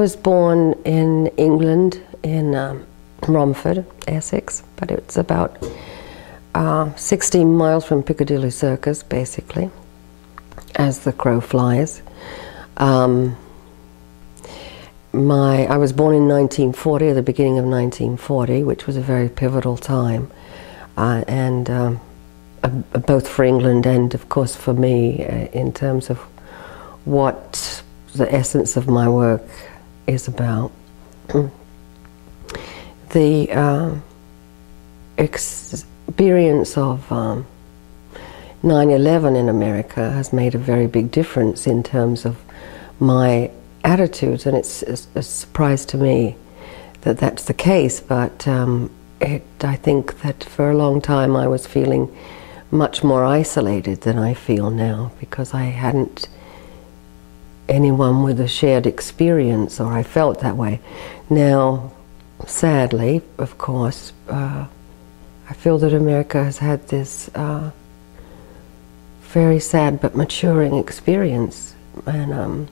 was born in England, in Romford, Essex, but it's about 16 miles from Piccadilly Circus, basically, as the crow flies. I was born in 1940, at the beginning of 1940, which was a very pivotal time, both for England and, of course, for me, in terms of what the essence of my work is about. The experience of 9/11 in America has made a very big difference in terms of my attitudes, and it's a surprise to me that that's the case, but I think that for a long time I was feeling much more isolated than I feel now, because I hadn't anyone with a shared experience, or I felt that way. Now, sadly, of course, I feel that America has had this very sad but maturing experience, and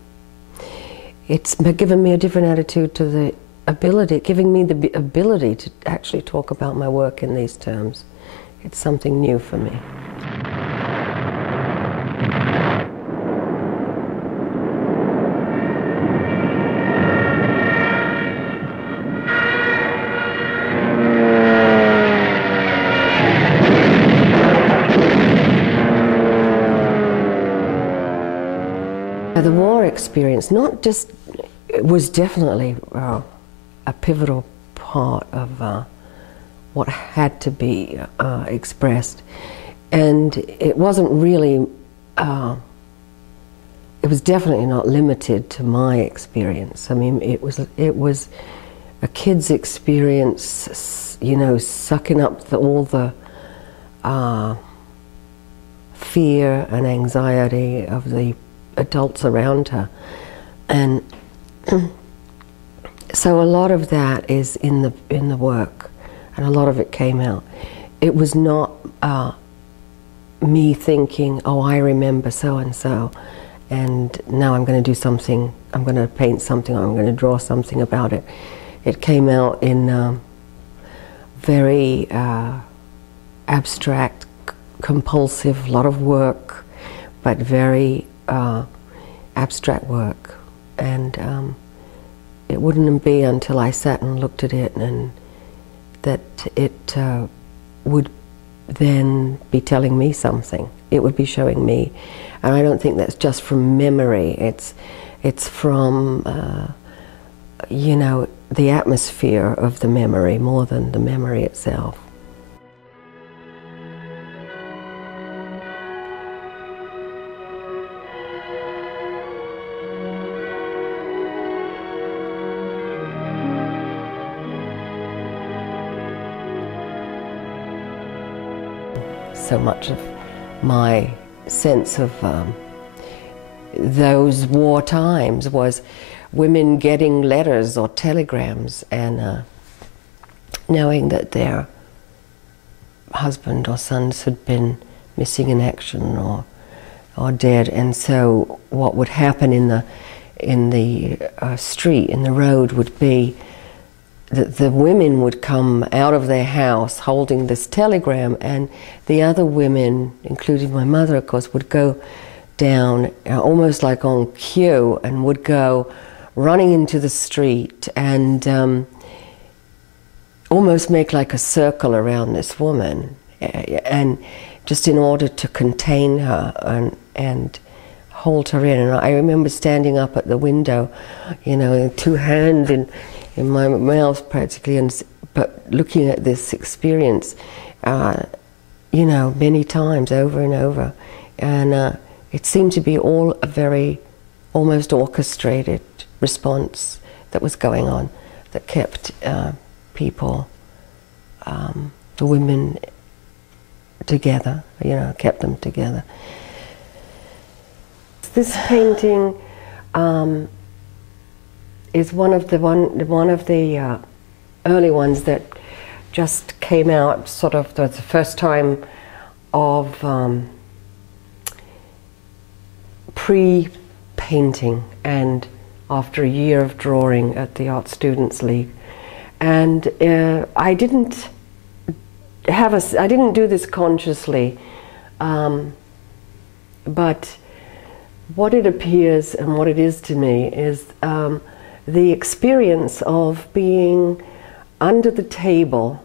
it's given me a different attitude to the ability, giving me the ability to actually talk about my work in these terms. It's something new for me. The war experience, was definitely a pivotal part of what had to be expressed, and it wasn't really, it was definitely not limited to my experience. I mean, it was a kid's experience, you know, sucking up all the fear and anxiety of the adults around her, and so a lot of that is in the work, and a lot of it came out. It was not me thinking, oh, I remember so and so, and now I'm going to do something. I'm going to paint something, or I'm going to draw something about it. It came out in very abstract, compulsive, lot of work, but very abstract work, and it wouldn't be until I sat and looked at it and that it would then be telling me something. It would be showing me, and I don't think that's just from memory. It's from you know, the atmosphere of the memory more than the memory itself. So much of my sense of those war times was women getting letters or telegrams and knowing that their husband or sons had been missing in action or dead, and so what would happen in the street, in the road, would be that the women would come out of their house holding this telegram, and the other women, including my mother, of course, would go down almost like on cue, and would go running into the street and almost make like a circle around this woman, and just in order to contain her and hold her in. And I remember standing up at the window, you know, two hands in my mouth practically, but looking at this experience, you know, many times over and over, and it seemed to be all a very almost orchestrated response that was going on, that kept people, the women together, you know, kept them together. This painting is one of the early ones that just came out, sort of the first time of pre-painting and after a year of drawing at the Art Students League. And I didn't do this consciously, but what it appears and what it is to me is the experience of being under the table.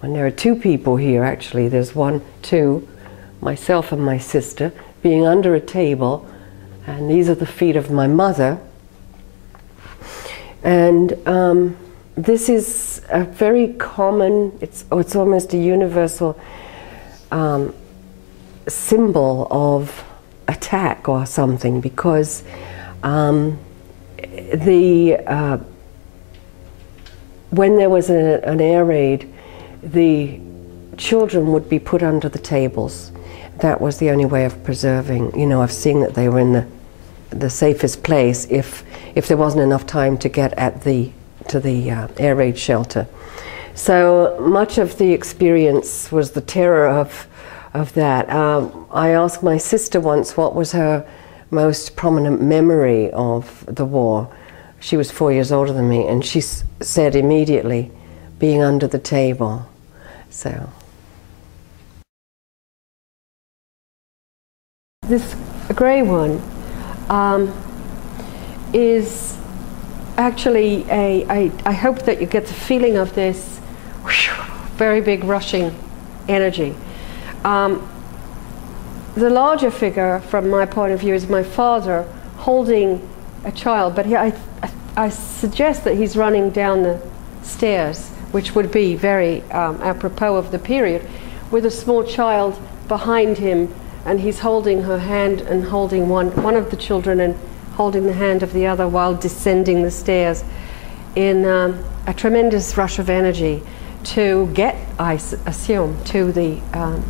And there are two people here, actually. There's two, myself and my sister, being under a table, and these are the feet of my mother. And this is a very common, it's almost a universal symbol of attack or something, because when there was an air raid, the children would be put under the tables. That was the only way of preserving, of seeing that they were in the safest place if there wasn't enough time to get to the air raid shelter. So much of the experience was the terror of that. I asked my sister once what was her most prominent memory of the war. She was 4 years older than me, and she said immediately, being under the table. So this grey one is actually I hope that you get the feeling of this very big rushing energy. The larger figure, from my point of view, is my father holding a child, but I suggest that he's running down the stairs, which would be very apropos of the period, with a small child behind him, and he's holding her hand and holding one of the children and holding the hand of the other while descending the stairs in a tremendous rush of energy to get, I assume, to the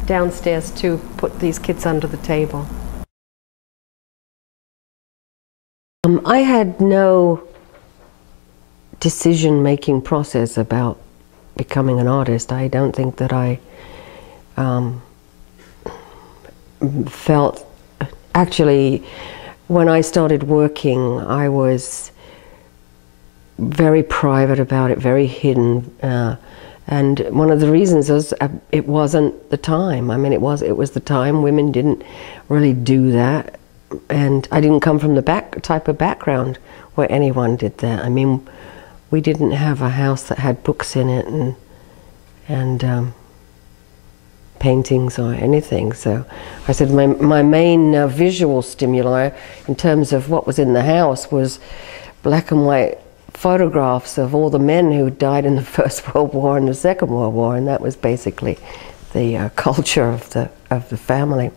downstairs to put these kids under the table. I had no decision-making process about becoming an artist. I don't think that I felt, actually, when I started working, I was very private about it, very hidden. And one of the reasons is it wasn't the time. I mean, it was the time. Women didn't really do that. And I didn't come from the type of background where anyone did that. I mean, we didn't have a house that had books in it and paintings or anything. So I said my main visual stimuli in terms of what was in the house was black and white photographs of all the men who died in the First World War and the Second World War, and that was basically the culture of the family.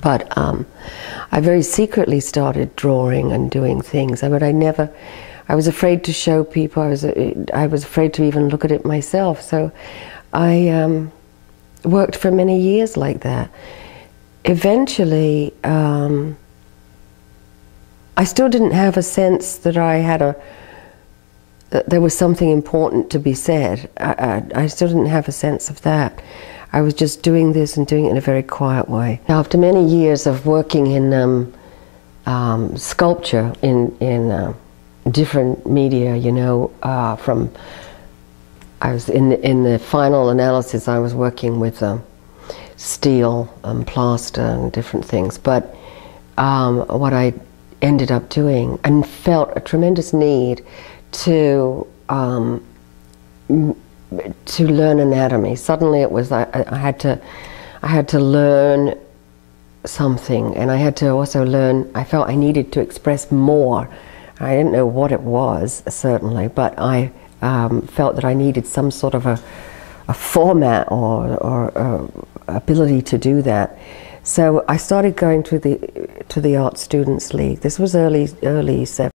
But I very secretly started drawing and doing things. I mean, I was afraid to show people. I was afraid to even look at it myself. So I worked for many years like that. Eventually, I still didn't have a sense that that there was something important to be said. I still didn't have a sense of that. I was just doing this and doing it in a very quiet way. After many years of working in sculpture in different media, I was in the final analysis, I was working with steel and plaster and different things. But what I ended up doing, and felt a tremendous need to learn anatomy. Suddenly it was I had to learn something, and I had to also learn. I felt I needed to express more. I didn't know what it was, certainly, but I felt that I needed some sort of a format or ability to do that. So I started going to the Art Students League. This was early 70s.